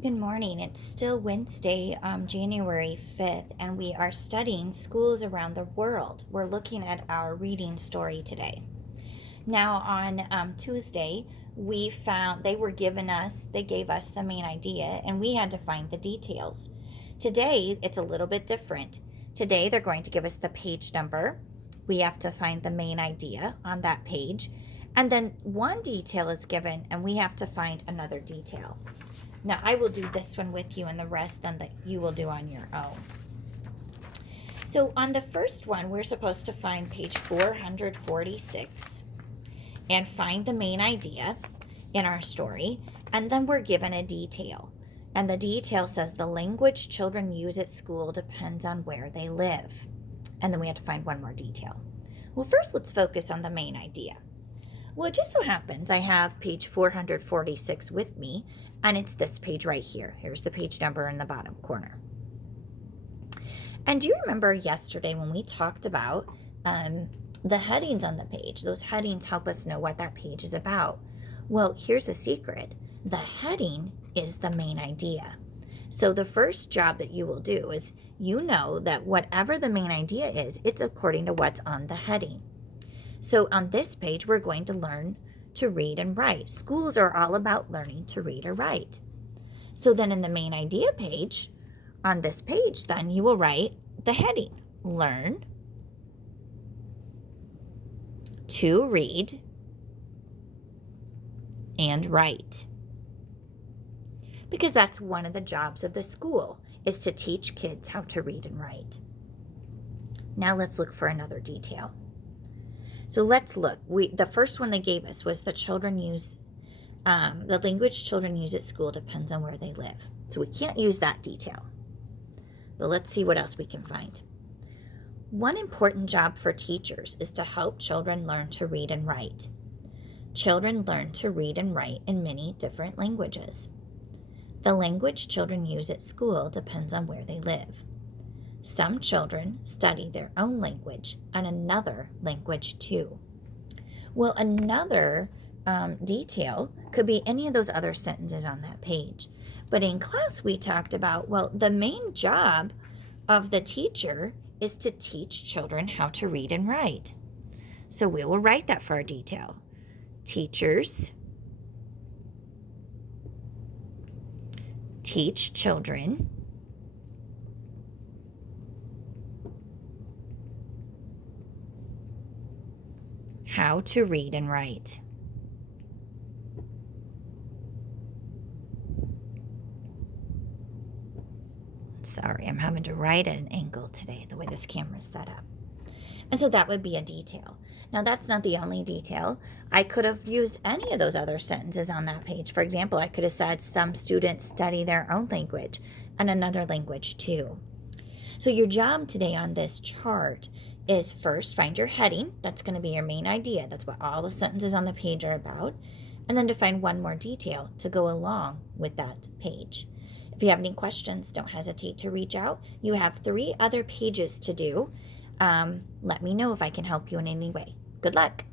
Good morning. It's still Wednesday, January 5th, and we are studying schools around the world. We're looking at our reading story today. Now, on Tuesday, we found they gave us the main idea, and we had to find the details. Today, it's a little bit different. Today, they're going to give us the page number. We have to find the main idea on that page, and then one detail is given, and we have to find another detail. Now, I will do this one with you, and the rest then that you will do on your own. So on the first one, we're supposed to find page 446 and find the main idea in our story, and then we're given a detail. And the detail says the language children use at school depends on where they live. And then we have to find one more detail. Well, first let's focus on the main idea. Well, it just so happens I have page 446 with me, and it's this page right here. Here's the page number in the bottom corner. And do you remember yesterday when we talked about the headings on the page? Those headings help us know what that page is about. Well, here's a secret. The heading is the main idea. So the first job that you will do is you know that whatever the main idea is, it's according to what's on the heading. So on this page, we're going to learn to read and write. Schools are all about learning to read or write. So then in the main idea page, on this page, then you will write the heading, Learn to Read and Write. Because that's one of the jobs of the school, is to teach kids how to read and write. Now let's look for another detail. So let's look. The first one they gave us was the language children use at school depends on where they live. So we can't use that detail. But let's see what else we can find. One important job for teachers is to help children learn to read and write. Children learn to read and write in many different languages. The language children use at school depends on where they live. Some children study their own language and another language too. Well, another detail could be any of those other sentences on that page. But in class, we talked about, well, the main job of the teacher is to teach children how to read and write. So we will write that for our detail. Teachers teach children how to read and write. Sorry, I'm having to write at an angle today, the way this camera is set up. And so that would be a detail. Now, that's not the only detail. I could have used any of those other sentences on that page. For example, I could have said some students study their own language and another language too. So your job today on this chart is first find your heading. That's going to be your main idea. That's what all the sentences on the page are about. And then to find one more detail to go along with that page. If you have any questions, don't hesitate to reach out. You have 3 other pages to do. Let me know if I can help you in any way. Good luck.